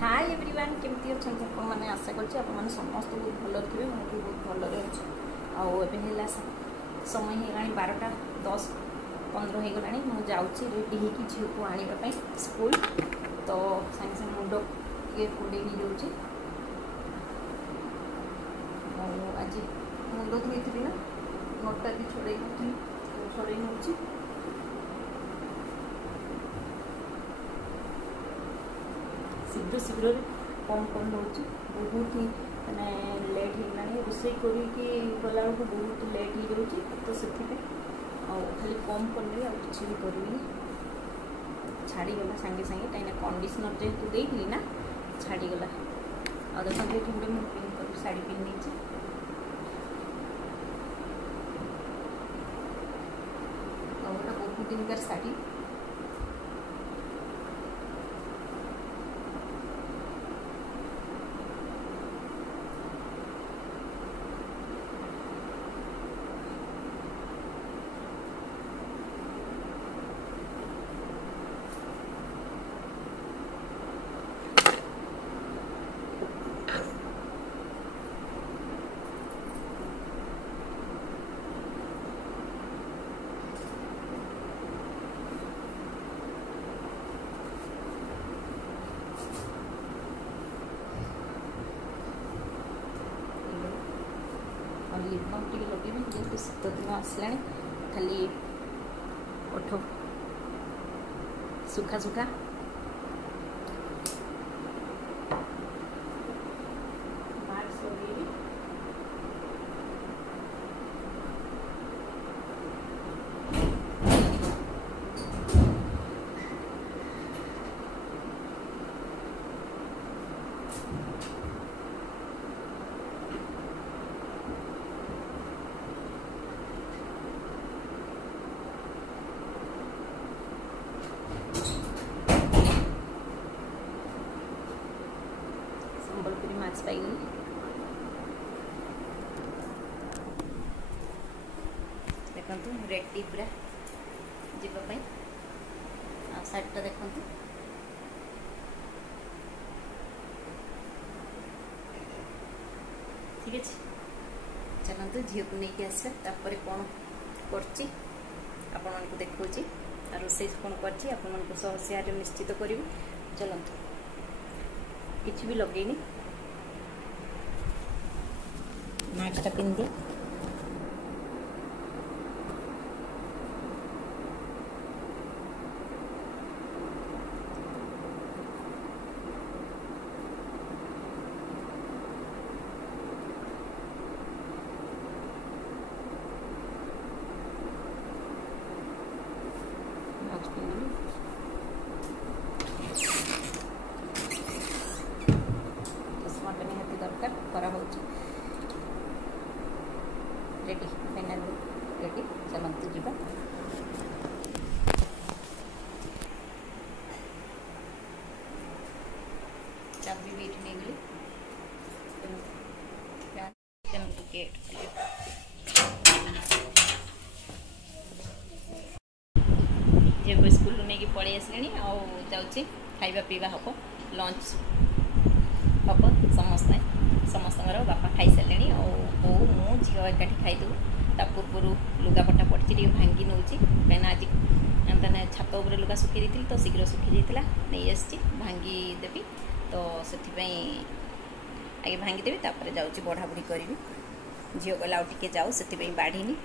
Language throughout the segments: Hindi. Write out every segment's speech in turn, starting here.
हाय एवरीवन केमती अच्छा मैंने आशा कर समस्त बहुत भल थे मुझे बहुत भलरे अच्छे आए समय हो 12:10-15 हो गला मुझे रेडी हो झील को आने स्कूल तो सागे सागे मुंड टे कुंडे जाऊँगी आज मुंड धोई ना नोटा भी छड़े नौ शीघ्र शीघ्र कम कम हो बहुत ही मैंने लेट होगा रोसे गला बहुत लेट हो जाऊँगी तो से खाली कम कले कि भी करी छाड़ीगला सांगे सांगे कहीं कंडीशनर जेहतु देती ना छाड़ीगला आ देखते ये गोटे मुझे पिन कर शाढ़ी पिंधि गोटे बहुत दिन का शाढ़ी लिपबाम टे लगे जेहतु शीत दिन आसला खाली ओठ सुखा सुखा संबलपुरी माछ पाइगली देखु रेडी पूरा जीवाई साइडटा देखु ठीक है चलते झील को लेकिन आसा कौन कर देखा रोसे कौन कर सेयार निश्चित करी चलते किसी भी लगेनी मास्कटा पिंधि दरकार करा रेडी फाइनल रेडी चलते जीवा चाबी भी नहीं गली गेट झील स्कूल नहीं पलि आसले जाऊँगी खाଇବା पीवा हम लंच हम समस्ते समस्त बापा खाई सारे बो मु झील एकाठी खाईदेव ता पूर्व लुगापटा पड़ी भांगी नौ कहीं आज छात उपर लुगा सुखी दी तो शीघ्र सुखी जाता नहीं आसी भांगी देवी तो से आगे भांगी देवी तापर जाऊँगी बढ़ा बुढ़ी करी झील गला टे जाऊ से बाढ़ीनी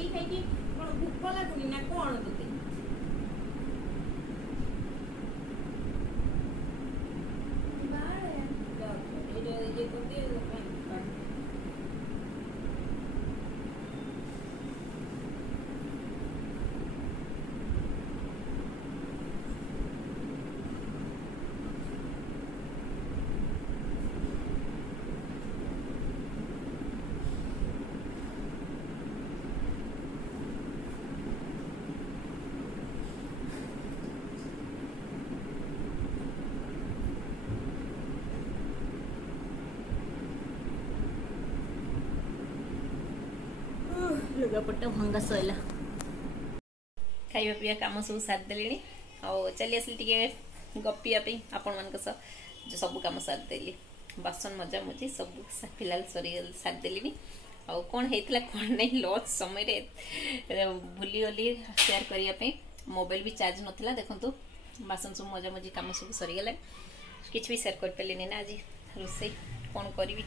ମ୍ୟାଗି ଖାଇକି କ'ଣ ଭୋକ ଲାଗୁନି ନା କ'ଣ ତୋତେ? लुगापट्टा भंगा सैला खाଇବା ପିଇବା କାମ ସବୁ ସାରିଦେଲିଣି ଆଉ ଚାଲି ଆସିଲି ଟିକେ ଗପିବା आपण मान जो सब कम सारिदेली बासन मजा मुझे सब फिलहाल सारिदेली आउ कौन होता कौन नहीं लॉस समय भूली गली शेयर करने मोबाइल भी चार्ज नाला देखो बासन सब मजा मजी कम सब सरीगला कि भी शेयर कर पारे ना आज रोसे कौन करी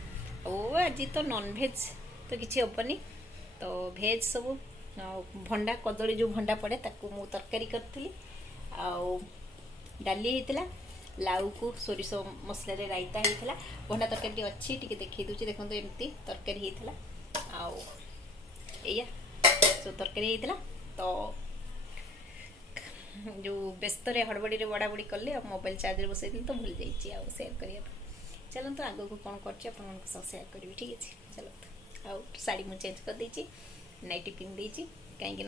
आज तो नॉनभेज तो किसी हेनी तो भेज सब भंडा कदली जो भंडा पड़े ताकू मु तरकारी करी डाली होता लाउ को सोरिष मसला रायता होता भंडा तरकारी अच्छी टी देखी दूसरी देखो एमती तरकारी होता या सब तरकारी होता तो जो व्यस्त हड़बड़ी बड़ा बड़ी कले मोबाइल चार्ज बसई तो भूल जाइए सेयार करने चलते आग को कौन कर सेयार करी ठीक है चलो आउ साड़ी मुझे चेंज कर देची नाइटी पिंध देची कहीं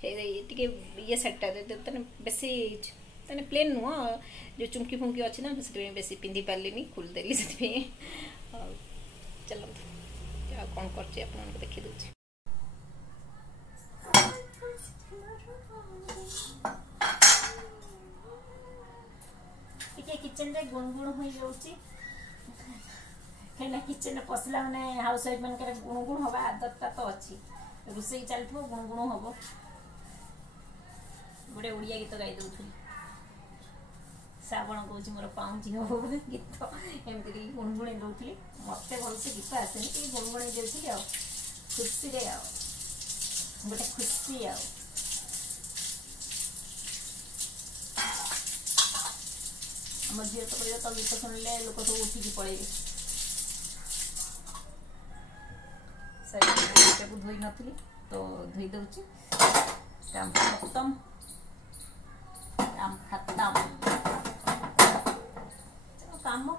टे ये सेक्टर बेसी प्लेन नुह जो चुमकी फुमकी अच्छी ना से बेसी पिंधि पार्ली खोलदेली से चलो कौन कर देखी दूसरी किचन रे गुणगुण हो जाऊँगी कहीं किचन पशला मैंने हाउस वाइफ मान गुणगुण हवा आदतटा तो अच्छी रोसे चलती गुणगुण हम गोटे ओडिया गीत गाई दूसरी श्रावण कौन मोर पाऊँची हम गीत एमती गुणगुण दौली मत भलसे गीत आसेनि कि गुणगुण देती खुशी गोटे खुशी आम झील तो कह तो गीत शुणिले लोक सब उठिकी पड़े को धोई नी तो धोई दूची काम खत्म काम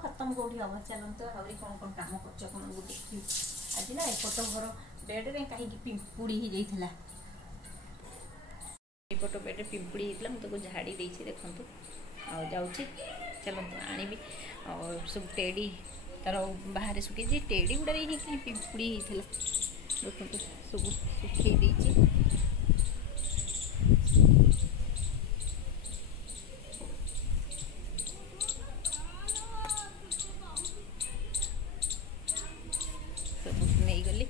खत्म कौटी हम चलते आहरी कौन कौन काम कर देखी आज ना एपट घर बेड्रे कहीं पिंपुड़ी ही जाइला एपट बेड्रे पिंपुड़ी होता मुझे झाड़ी देती देखु आउची चलते आनी और सब टेडी तार बाहर सुखी टेडी गुड़ा पिंपुड़ी होता देखो सब सुखे देची सब नहीं गली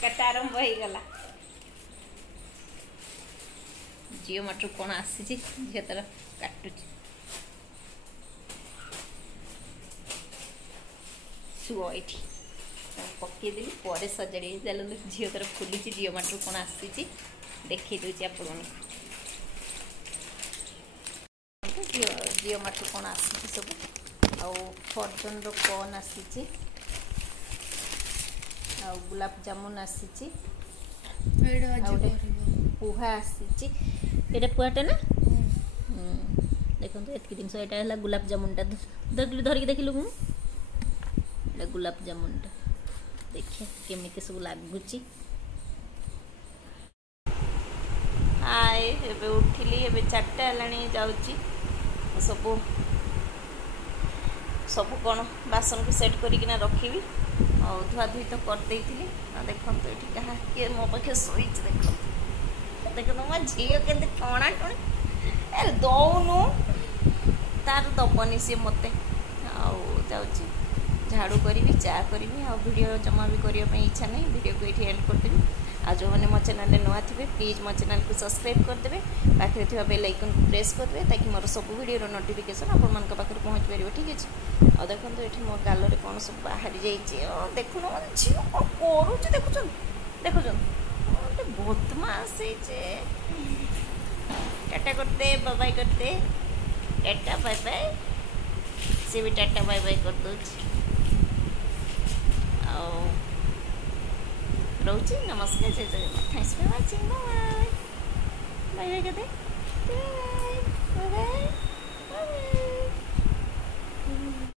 काटा आरंभ हो गला जियो माटर कौन आसी झील तार काटुची शुआ ये पकईदेली पर सजाड़ी चलते झील तार खोली जियो माटर कौन आसी देखी दूसरी आप जियो माटर कौन आसी सब आर्जन कौन आसी गुलाब जामुन आसी पुहा आसी पुहाटा ना देखो ये जिन यहाँ गुलाब जामुनटा धरिकी देखिलु मु गुलाब जामुनटा देखिए केमिति सब लगुच हाय एबे उठिली एबे 4टा हलाणी जाउची सब सब कौन बासन को सेट करकिना रखी और धुआ धुई तो कर देती देखो ये किए मो पाखे शोच देख मो झील के टणा टणी दौनु तार दबनी सी मत जाऊँगी झाड़ू करी चा करी वीडियो जमा भी करने इच्छा नहीं वीडियो को ये एंड करदेवी आ जो मैंने मो चैनल नुआ थे प्लीज मो चैनल को सब्सक्राइब करदे पाखे थी बेल आइकन को प्रेस करदे ताकि मोर सब वीडियो नोटिफिकेशन आपण मान पाखे पहुँच पार ठीक अच्छे। और देखो ये मो गाल में कौन सब बाहरी जाइए देखुन झील कौन करुच देखुन देखुन गोटे बदमाश टाटा करते बाय बाय करते टाटा बाय बाय सी भी टाटा बाय बाय कर दो रोची नमस्कार जय Jagannath thanks for watching bye bye bye bye कर दे बाय बाय बाय बाय।